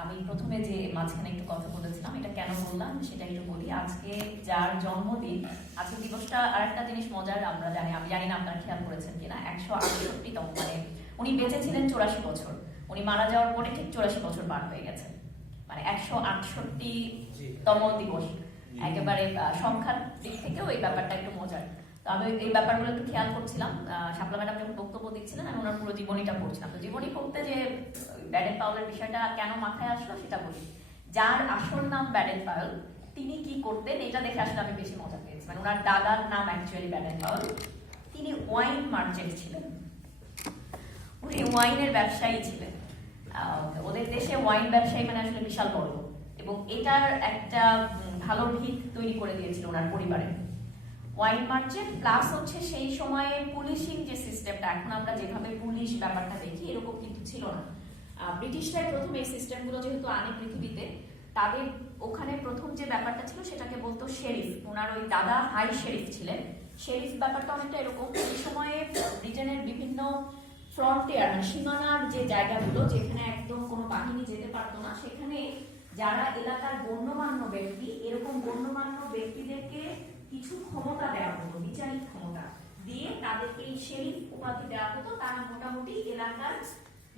আমি প্রথমে যে মাঝখানে একটু কথা বলেছিলাম এটা কেন বললাম সেটা একটু বলি। আজকে যার জন্মদিন আজকে দিবসটা আর একটা জিনিস মজার আমরা জানি আমি জানি না আপনারা খেয়াল করেছেন কিনা একশো আটষট্টিতম মানে উনি বেঁচে ছিলেন চৌরাশি বছর। উনি মারা যাওয়ার পরে ঠিক চৌরাশি বছর পার হয়ে গেছে। মানে একশো আটষট্টি তম দিবস। একেবারে সংখ্যার দিক থেকেও এই ব্যাপারটা একটু মজার। আমি এই ব্যাপারগুলো একটু খেয়াল করছিলাম। শাপলা ম্যাডাম যখন বক্তব্য দিচ্ছিলেন, আমি ওনার পুরো জীবনীটা পড়ছিলাম। তো জীবনী পড়তে যে ব্যাডেন পাউলের বিষয়টা কেন মাথায় আসলো সেটা বলি। যার আসল নাম ব্যাডেন পাউল তিনি কি করতেন এটা দেখে আসলে আমি বেশি মজা পেয়েছি। মানে ওনার দাদার নাম অ্যাকচুয়ালি ব্যাডেন পাউল তিনি ওয়াইন মার্চেন্ট ছিলেন। উনি ওয়াইনের ব্যবসায়ী ছিলেন। ওদের দেশে ওয়াইন ব্যবসায়ী মানে আসলে বিশাল বড়। এবং এটার একটা ভালো ভিত তৈরি করে দিয়েছিল ওনার পরিবারে। ওয়াইন মার্চেন্ট প্লাস হচ্ছে সেই সময়ে পুলিশিং যে সিস্টেমটা এখন আমরা যেভাবে পুলিশ ব্যাপারটা দেখি, এরকম কিন্তু ছিল না। ব্রিটিশরাই প্রথম এই সিস্টেমগুলো যেহেতু আনে পৃথিবীতে, তাদের ওখানে প্রথম যে ব্যাপারটা ছিল সেটাকে বলতো শেরিফ ওনার ওই দাদা হাই শেরিফ ছিলেন। শেরিফ ব্যাপারটা অনেকটা এরকম। সেই সময়ে ব্রিটেনের বিভিন্ন ফ্রন্টিয়ার মানে সীমানার যে জায়গাগুলো, যেখানে একদম কোনো বাহিনী যেতে পারতো না, সেখানে যারা এলাকার গণ্যমান্য ব্যক্তি, এরকম গণ্যমান্য ব্যক্তিদেরকে কিছু ক্ষমতা দেওয়া হতো, বিচারিক ক্ষমতা। দিয়ে তাদেরকে এই শেরিফ উপাধি দেওয়া হতো। তারা মোটামুটি এলাকার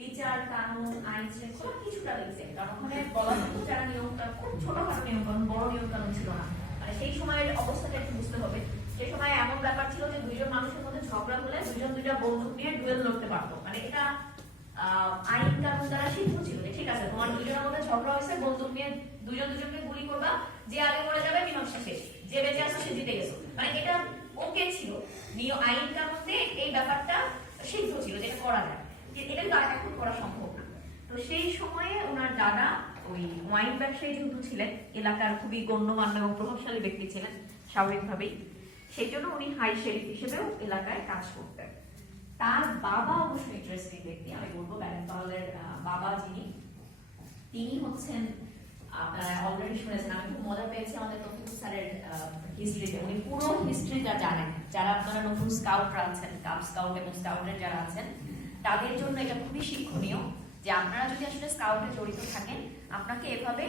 বিচার, কানুন, আইন শৃঙ্খলা কিছুটা দেখছে। কারণ ওখানে বলা হতো যারা নিয়ম কানুন খুব ছোটখাটো নিয়ম কানুন বড় নিয়ম কানুন ছিল না। মানে সেই সময়ের অবস্থাটা একটু বুঝতে হবে। সেই সময় এমন ব্যাপার ছিল যে দুইজন মানুষের মধ্যে ঝগড়া হলে দুইজন দুইটা বন্দুক নিয়ে ডুয়েল লড়তে পারতো। মানে এটা আইন কানুন দ্বারা সিদ্ধ ছিল ঠিক আছে, তোমার দুইজনের মধ্যে ঝগড়া হয়েছে বন্দুক নিয়ে দুইজন দুজনকে গুলি করবা, যে আগে মরে যাবে, মীমাংসা শেষ। যে বেঁচে আছে সে জিতে গেছে। মানে এটা ওকে ছিল, নিয় আইন কানুনে এই ব্যাপারটা সিদ্ধ ছিল, যেটা করা যায়। এটা কিন্তু এখন করা সম্ভব না। তো সেই সময়ে ওনার দাদা ওই ওয়াইন ব্যবসায়ী যেহেতু ছিলেন, এলাকার খুবই গণ্যমান্য এবং প্রভাবশালী ব্যক্তি ছিলেন, স্বাভাবিকভাবেই, সেই জন্য উনি হাই শেরিফ হিসেবেও এলাকায় কাজ করতেন। তার বাবা অবশ্য ইন্টারেস্টিং ব্যক্তি, আমি বলব ব্যালেন পাওয়ালের বাবা যিনি, তিনি হচ্ছেন শুনেছেন। আমি খুব মজা পেয়েছি। আমাদের তফিকুল স্যারের হিস্ট্রিতে উনি পুরো হিস্ট্রিটা জানেন। যারা আপনারা নতুন স্কাউটরা আছেন কাপ স্কাউট এবং স্কাউটের যারা আছেন, তাদের জন্য এটা খুবই শিক্ষণীয় যে আপনারা যদি আসলে স্কাউটে জড়িত থাকেন, আপনাকে এভাবে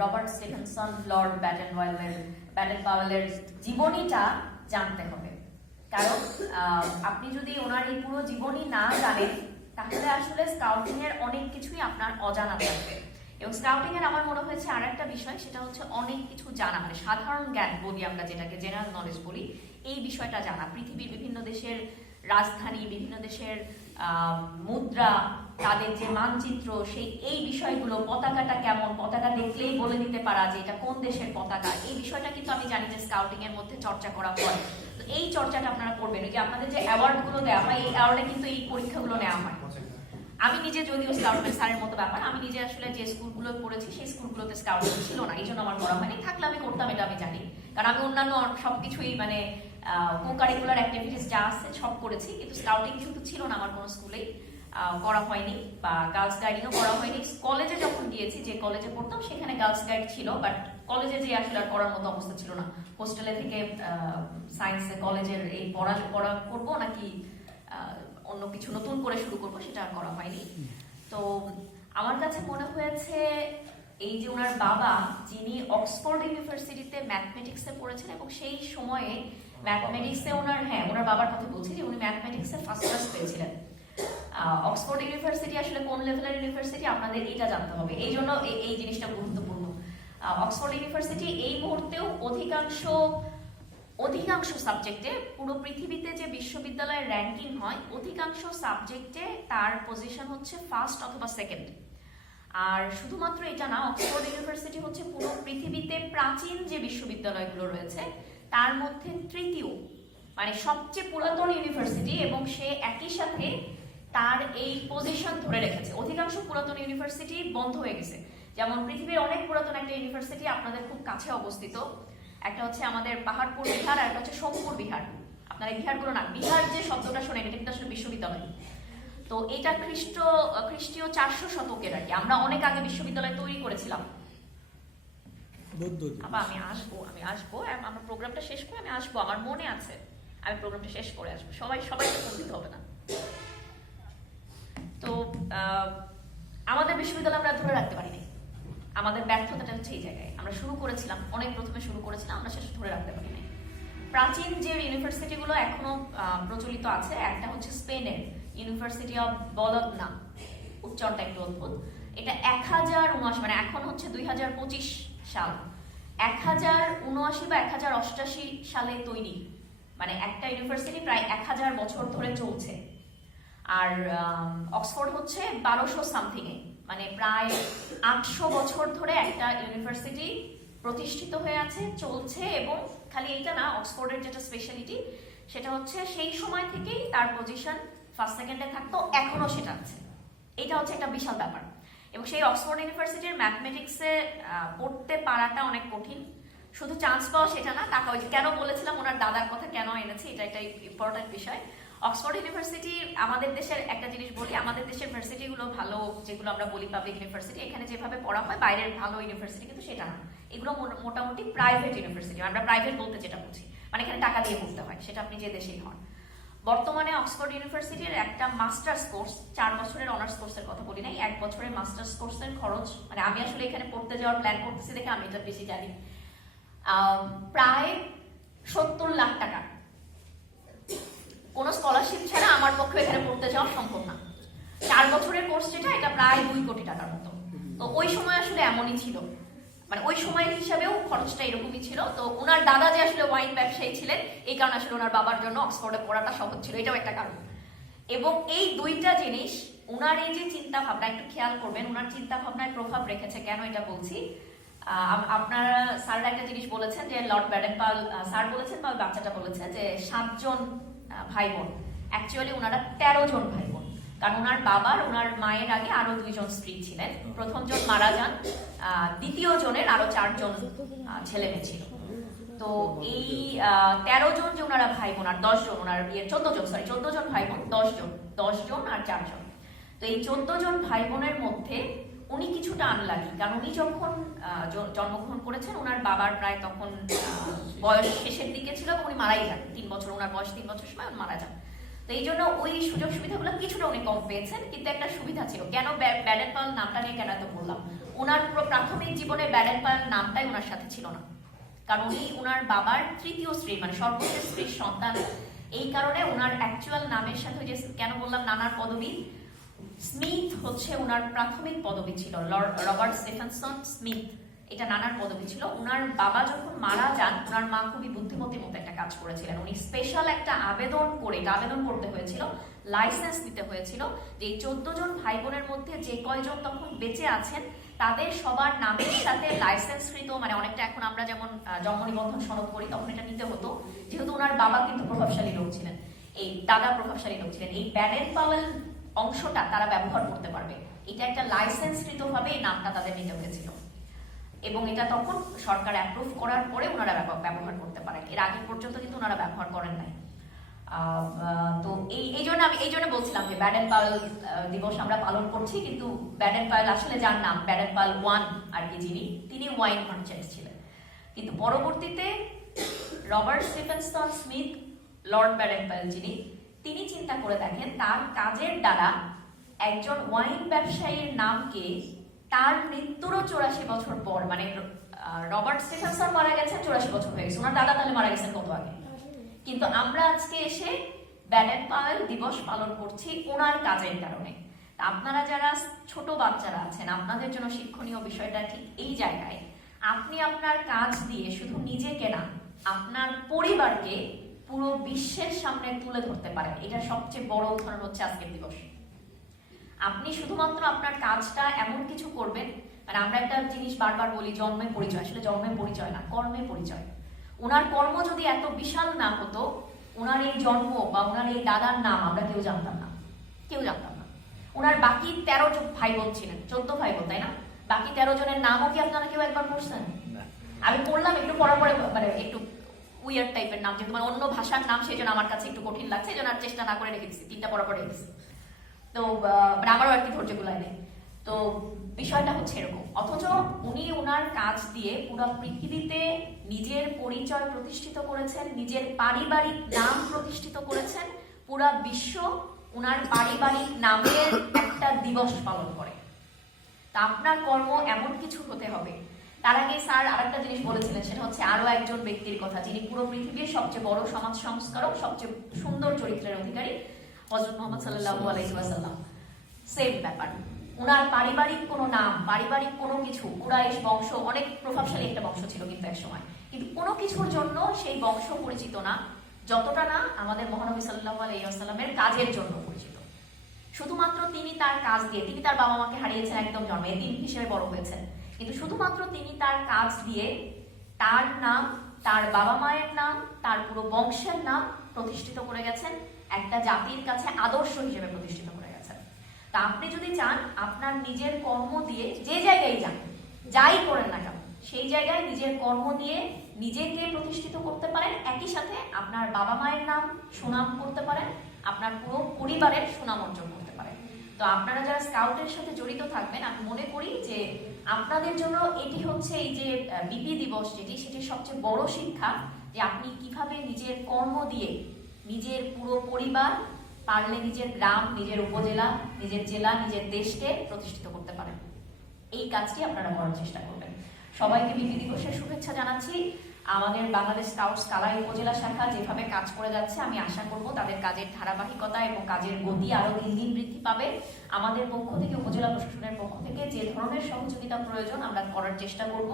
রবার্ট স্টিভেনসন লর্ড ব্যাটেন ওয়েলের, ব্যাটেন পাওয়েলের জীবনীটা জানতে হবে। কারণ আপনি যদি ওনার এই পুরো জীবনী না জানেন, তাহলে আসলে স্কাউটিং এর অনেক কিছুই আপনার অজানা থাকবে। এবং স্কাউটিং এর আমার মনে হয়েছে আর একটা বিষয়, সেটা হচ্ছে অনেক কিছু জানা মানে সাধারণ জ্ঞান বলি আমরা যেটাকে জেনারেল নলেজ বলি, এই বিষয়টা জানা। পৃথিবীর বিভিন্ন দেশের রাজধানী, বিভিন্ন দেশের মুদ্রা, তাদের যে মানচিত্র, সেই, এই বিষয়গুলো, পতাকাটা কেমন, পতাকা দেখলেই বলে দিতে পারা যে এটা কোন দেশের পতাকা। এই বিষয়টা কিন্তু আমি জানি যে স্কাউটিং এর মধ্যে চর্চা করা হয়। তো এই চর্চাটা আপনারা করবেন। যে আপনাদের যে অ্যাওয়ার্ডগুলো দেওয়া হয়, এই অ্যাওয়ার্ডে কিন্তু এই পরীক্ষাগুলো নেওয়া হয়। আমি নিজে যদিও স্কাউটম্যান স্যারের মতো ব্যাপার, আমি নিজে আসলে যে স্কুলগুলো পড়েছি সেই স্কুলগুলোতে স্কাউট ছিল না, এই জন্য আমার করা হয়নি। থাকলে আমি করতাম, এটা আমি জানি। কারণ আমি অন্যান্য সব কিছুই মানে কো কারিকুলার অ্যাক্টিভিটিস যা আছে সব করেছি, কিন্তু স্কাউটিং যেহেতু ছিল না আমার কোনো স্কুলেই করা হয়নি বা গার্লস গাইডিংও করা হয়নি। কলেজে যখন গিয়েছি, যে কলেজে পড়তাম, সেখানে গার্লস গাইড ছিল বাট কলেজে যে আসলে আর করার মতো অবস্থা ছিল না। হোস্টেলে থেকে সায়েন্স কলেজের এই পড়া পড়া করব নাকি অন্য কিছু নতুন করে শুরু করব সেটা আর করা হয়নি। তো আমার কাছে মনে হয়েছে এই যে ওনার বাবা, যিনি অক্সফোর্ড ইউনিভার্সিটিতে ম্যাথমেটিক্সে পড়েছেন এবং সেই সময়ে ম্যাথমেটিক্সে ওনার হ্যাঁ ওনার বাবার কথা বলছি যে উনি ম্যাথমেটিক্সে ফার্স্ট ক্লাস পেয়েছিলেন। অক্সফোর্ড ইউনিভার্সিটি আসলে কোন লেভেলের ইউনিভার্সিটি আপনাদের এটা জানতে হবে। এই জন্য এই জিনিসটা গুরুত্বপূর্ণ। অক্সফোর্ড ইউনিভার্সিটি এই মুহূর্তেও অধিকাংশ অধিকাংশ সাবজেক্টে পুরো পৃথিবীতে যে বিশ্ববিদ্যালয়ের র্যাঙ্কিং হয়, অধিকাংশ সাবজেক্টে তার পজিশন হচ্ছে ফার্স্ট অথবা সেকেন্ড আর শুধুমাত্র এটা না অক্সফোর্ড ইউনিভার্সিটি হচ্ছে পুরো পৃথিবীতে প্রাচীন যে বিশ্ববিদ্যালয়গুলো রয়েছে, তার মধ্যে তৃতীয়। মানে সবচেয়ে পুরাতন ইউনিভার্সিটি এবং সে একই সাথে তার এই পজিশন ধরে রেখেছে। অধিকাংশ পুরাতন ইউনিভার্সিটি বন্ধ হয়ে গেছে। যেমন পৃথিবীর অনেক পুরাতন একটা ইউনিভার্সিটি আপনাদের খুব কাছে অবস্থিত একটা হচ্ছে আমাদের পাহাড়পুর বিহার আর একটা হচ্ছে সোমপুর বিহার। আপনারা বিহারগুলো না বিহার যে শব্দটা শোনেন এটা কিন্তু আসলে বিশ্ববিদ্যালয়। তো এটা খ্রিস্ট খ্রিস্টীয় চারশো শতকের আর কি। আমরা অনেক আগে বিশ্ববিদ্যালয় তৈরি করেছিলাম। আবার আমি আসব আমি আসব আম- আমার প্রোগ্রামটা শেষ করে আমি আসব আমার মনে আছে। আমি প্রোগ্রামটা শেষ করে আসব। সবাই সবাইকে ফোন দিতে হবে না। তো আহ, আমাদের বিশ্ববিদ্যালয় আমরা ধরে রাখতে পারিনি। আমাদের ব্যর্থতাটা হচ্ছে এই জায়গায়। আমরা শুরু করেছিলাম, অনেক প্রথমে শুরু করেছিলাম, আমরা সেটা ধরে রাখতে পারি নাই প্রাচীন যে ইউনিভার্সিটিগুলো এখনও প্রচলিত আছে, একটা হচ্ছে স্পেনের ইউনিভার্সিটি অফ বলগনা উচ্চারণটা একটু অদ্ভুত। এটা এক হাজার উনআশি মানে এখন হচ্ছে দুই হাজার পঁচিশ সাল। এক হাজার উনআশি বা এক হাজার অষ্টাশি সালে তৈরি। মানে একটা ইউনিভার্সিটি প্রায় এক হাজার বছর ধরে চলছে। আর অক্সফোর্ড হচ্ছে বারোশো সামথিং এ মানে প্রায় আটশো বছর ধরে একটা ইউনিভার্সিটি প্রতিষ্ঠিত হয়ে আছে, চলছে এবং খালি এইটা না, অক্সফোর্ডের যেটা স্পেশালিটি সেটা হচ্ছে সেই সময় থেকেই তার পজিশন ফার্স্ট সেকেন্ডে থাকতো, এখনও সেটা আছে। এটা হচ্ছে একটা বিশাল ব্যাপার। এবং সেই অক্সফোর্ড ইউনিভার্সিটির ম্যাথমেটিক্সে পড়তে পারাটা অনেক কঠিন। শুধু চান্স পাওয়া সেটা না টাকা ওই কেন বলেছিলাম, ওনার দাদার কথা কেন এনেছি, এটা একটা ইম্পর্টেন্ট বিষয়। অক্সফোর্ড ইউনিভার্সিটি আমাদের দেশের একটা জিনিস বলি, আমাদের দেশের ভার্সিটিগুলো ভালো, যেগুলো আমরা বলি পাবলিক ইউনিভার্সিটি এখানে যেভাবে পড়া হয়, বাইরের ভালো ইউনিভার্সিটি কিন্তু সেটা না। এগুলো মোটামুটি প্রাইভেট ইউনিভার্সিটি আমরা প্রাইভেট বলতে যেটা বুঝি মানে এখানে টাকা দিয়ে পড়তে হয়, সেটা আপনি যে দেশেই হন। বর্তমানে অক্সফোর্ড ইউনিভার্সিটির একটা মাস্টার্স কোর্স চার বছরের অনার্স কোর্সের কথা বলি নাই, এক বছরের মাস্টার্স কোর্সের খরচ মানে আমি আসলে এখানে পড়তে যাওয়ার প্ল্যান করতেছি দেখে আমি এটা বেশি জানি। প্রায় সত্তর লাখ টাকা কোনো স্কলারশিপ ছাড়া আমার পক্ষে এখানে পড়তে যাওয়া সম্ভব না। চার বছরের কোর্স যেটা, এটা প্রায় দুই কোটি টাকার মতো। তো ওই সময় আসলে এমনই ছিল। মানে ওই সময়ের হিসাবেও খরচটা এরকমই ছিল। তো ওনার দাদা যে আসলে ওয়াইন ব্যবসায়ী ছিলেন, এই কারণে আসলে ওনার বাবার জন্য অক্সফোর্ডে পড়াটা সহজ ছিল। এটাও একটা কারণ। এবং এই দুইটা জিনিস ওনার এই যে চিন্তা ভাবনা একটু খেয়াল করবেন ওনার চিন্তা ভাবনায় প্রভাব রেখেছে কেন এটা বলছি। আপনারা স্যার একটা জিনিস বলেছেন যে লর্ড ব্যাডেন পাল স্যার বলেছেন বা বাচ্চাটা বলেছে যে সাতজন ভাই বোন অ্যাকচুয়ালি ওনারা তেরো জন ভাই বোন কারণ ওনার বাবার ওনার মায়ের আগে আরও দুইজন স্ত্রী ছিলেন। প্রথম জন মারা যান দ্বিতীয় জনের আরও চারজন ছেলে মেয়ে ছিল। তো এই তেরো জন যে ওনারা ভাই বোন আর দশ জন ওনার ইয়ে চোদ্দ জন সরি চোদ্দ জন ভাই বোন দশ জন দশ জন আর চারজন। তো এই চোদ্দ জন ভাই বোনের মধ্যে উনি কিছুটা আনলাগি কারণ উনি যখন জন্মগ্রহণ করেছেন ওনার বাবার প্রায় তখন বয়স শেষের দিকে ছিল উনি মারাই যান। তিন বছর ওনার বয়স তিন বছর সময় মারা যান। তো এই জন্য ওই সুযোগ সুবিধাগুলো কিছুটা উনি কম পেয়েছেন, কিন্তু একটা সুবিধা ছিল। কেন ব্যাডেন পাল নামটা নিয়ে কেন এত বললাম? ওনার পুরো প্রাথমিক জীবনে ব্যাডেন পাল নামটাই ওনার সাথে ছিল না। কারণ উনি ওনার বাবার তৃতীয় স্ত্রী মানে সর্বশেষ স্ত্রীর সন্তান। এই কারণে ওনার অ্যাকচুয়াল নামের সাথে যে, কেন বললাম, নানার পদবী স্মিথ হচ্ছে ওনার প্রাথমিক পদবী ছিল রবার্ট স্টেফেনসন স্মিথ। এটা নানার পদবী ছিল। ওনার বাবা যখন মারা যান ওনার মা খুবই বুদ্ধিমতির মতো একটা কাজ করেছিলেন। উনি স্পেশাল একটা আবেদন করে আবেদন করতে হয়েছিল লাইসেন্স দিতে হয়েছিল যে এই চোদ্দ জন ভাই বোনের মধ্যে যে কয়জন তখন বেঁচে আছেন, তাদের সবার নামের সাথে লাইসেন্সকৃত মানে অনেকটা এখন আমরা যেমন জন্ম নিবন্ধন সনদ করি, তখন এটা নিতে হতো। যেহেতু ওনার বাবা কিন্তু প্রভাবশালী লোক ছিলেন, এই দাদা প্রভাবশালী লোক ছিলেন। এই ব্যাডেন পাওয়েল অংশটা তারা ব্যবহার করতে পারবে। এটা একটা লাইসেন্সকৃত ভাবে এই নামটা তাদের নিতে হয়েছিল। এবং এটা তখন সরকার অ্যাপ্রুভ করার পরে ওনারা ব্যবহার করতে পারেন। এর আগে পর্যন্ত কিন্তু ওনারা ব্যবহার করেন নাই। তো এই এই জন্য আমি, এই জন্য বলছিলাম যে ব্যাডেন পাল দিবস আমরা পালন করছি, কিন্তু ব্যাডেন পাল আসলে যার নাম ব্যাডেন পাল ওয়ান আর কি যিনি, তিনি ওয়াইন মার্চেন্ট ছিলেন। কিন্তু পরবর্তীতে Robert Stephenson Smith, lord Baden Powell যিনি তিনি চিন্তা করে দেখেন তার কাজের দ্বারা একজন ওয়াইন ব্যবসায়ীর নামকে তার মৃত্যুরও চৌরাশি বছর পর মানে রবার্ট স্টিফেনসন মারা গেছেন চৌরাশি বছর হয়ে গেছে। ওনার দাদা তাহলে মারা গেছেন কত আগে? কিন্তু আমরা আজকে এসে ব্যাডেন পাওয়েল দিবস পালন করছি ওনার কাজের কারণে। আপনারা যারা ছোট বাচ্চারা আছেন, আপনাদের জন্য শিক্ষণীয় বিষয়টা ঠিক এই জায়গায়। আপনি আপনার কাজ দিয়ে শুধু নিজেকে না, আপনার পরিবারকে পুরো বিশ্বের সামনে তুলে ধরতে পারেন। এটা সবচেয়ে বড় উদাহরণ হচ্ছে আজকের দিবস। আপনি শুধুমাত্র আপনার কাজটা এমন কিছু করবেন মানে আমরা একটা জিনিস বারবার বলি জন্মে পরিচয়। আসলে জন্মে পরিচয় না কর্মে পরিচয়। ওনার কর্ম যদি এত বিশাল না হতো ওনার এই জন্ম বা ওনার এই দাদার নাম আমরা কেউ জানতাম না। কেউ জানতাম না। ওনার বাকি তেরো জন ভাই বোন ছিলেন চোদ্দ ভাই বোন তাই না? বাকি তেরো জনের নামও কি আপনারা কেউ একবার পড়ছেন? আমি পড়লাম একটু পড়ার পরে মানে একটু উইয়ার টাইপের নাম, যেহেতু মানে অন্য ভাষার নাম, সেই জন্য আমার কাছে একটু কঠিন লাগছে, এই আর চেষ্টা না করে রেখে দিচ্ছি তিনটা পড়া পরে রেখেছি তো মানে আমারও আর কি ধৈর্য গুলায় নেই। তো, বিষয়টা হচ্ছে এরকম। অথচ উনি ওনার কাজ দিয়ে পুরো পৃথিবীতে নিজের পরিচয় প্রতিষ্ঠিত করেছেন, নিজের পারিবারিক নাম প্রতিষ্ঠিত করেছেন, পুরা বিশ্ব ওনার পারিবারিক নামের একটা দিবস পালন করে। তা আপনার কর্ম এমন কিছু হতে হবে তার আগে স্যার আরেকটা জিনিস বলেছিলেন, সেটা হচ্ছে আরও একজন ব্যক্তির কথা, যিনি পুরো পৃথিবীর সবচেয়ে বড় সমাজ সংস্কারক সবচেয়ে সুন্দর চরিত্রের অধিকারী হজরত মোহাম্মদ সাল্লাল্লাহু আলাইহি ওয়াসাল্লাম। সেম ব্যাপার। ওনার পারিবারিক কোনো নাম, পারিবারিক কোনো কিছু, কুরাইশ বংশ অনেক প্রভাবশালী একটা বংশ ছিল কিন্তু এক সময়। কিন্তু কোনো কিছুর জন্য সেই বংশ পরিচিত না, যতটা না আমাদের মহানবী সাল্লাল্লাহু আলাইহি ওয়াসাল্লামের কাজের জন্য পরিচিত। শুধুমাত্র তিনি তার কাজ দিয়ে, তিনি তার বাবা মাকে হারিয়েছেন একদম জন্মে দিন হিসেবে বড় হয়েছেন। কিন্তু শুধুমাত্র তিনি তার কাজ দিয়ে তার নাম, তার বাবা মায়ের নাম, তার পুরো বংশের নাম প্রতিষ্ঠিত করে গেছেন, একটা জাতির কাছে আদর্শ হিসেবে প্রতিষ্ঠিত করে গেছেন। তা আপনি যদি চান, আপনার নিজের কর্ম দিয়ে যে জায়গায় যান, যাই করেন না কেন, সেই জায়গায় নিজের কর্ম দিয়ে নিজেকে প্রতিষ্ঠিত করতে পারেন, একই সাথে আপনার বাবা মায়ের নাম সুনাম করতে পারেন, আপনার পুরো পরিবারের সুনাম অর্জন করতে পারেন। তো আপনারা যারা স্কাউটের সাথে জড়িত থাকবেন, আমি মনে করি যে আপনাদের জন্য এটি হচ্ছে এই যে বিপি দিবস যেটি, সেটি সবচেয়ে বড় শিক্ষা যে আপনি কীভাবে নিজের কর্ম দিয়ে নিজের পুরো পরিবার, পারলে নিজের গ্রাম, নিজের উপজেলা, নিজের জেলা, নিজের দেশকে প্রতিষ্ঠিত করতে পারেন। এই কাজটি আপনারা করার চেষ্টা করবেন। সবাইকে বিপি দিবসের শুভেচ্ছা জানাচ্ছি। আমাদের বাংলাদেশ স্কাউটস কালাই উপজেলা শাখা যেভাবে কাজ করে যাচ্ছে, আমি আশা করব তাদের কাজের ধারাবাহিকতা এবং কাজের গতি আরও দিন দিন বৃদ্ধি পাবে। আমাদের পক্ষ থেকে, উপজেলা প্রশাসনের পক্ষ থেকে যে ধরনের সহযোগিতা প্রয়োজন আমরা করার চেষ্টা করব।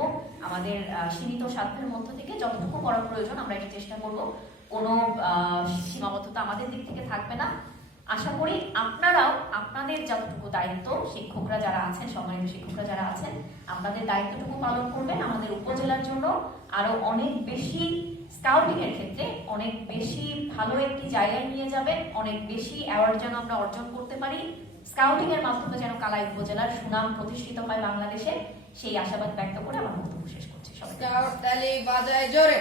আমাদের সীমিত সাধ্যের মধ্য থেকে যতটুকু করা প্রয়োজন আমরা এটা চেষ্টা করব। কোনো সীমাবদ্ধতা আমাদের দিক থেকে থাকবে না। আশা করি আপনারাও, আপনাদের যতটুকু দায়িত্ব, শিক্ষকরা যারা আছেন, সম্মানিত শিক্ষকরা যারা আছেন, আপনাদের দায়িত্বটুকু পালন করবেন আমাদের উপজেলার জন্য। আরও অনেক বেশি স্কাউটিং এর ক্ষেত্রে অনেক বেশি ভালো একটি জায়গায় নিয়ে যাবে অনেক বেশি অ্যাওয়ার্ড যেন আমরা অর্জন করতে পারি। স্কাউটিং এর মাধ্যমে যেন কালাই উপজেলার সুনাম প্রতিষ্ঠিত হয় বাংলাদেশে, সেই আশাবাদ ব্যক্ত করে আমার বক্তব্য শেষ করছি। সবাই বাজায় জোরে।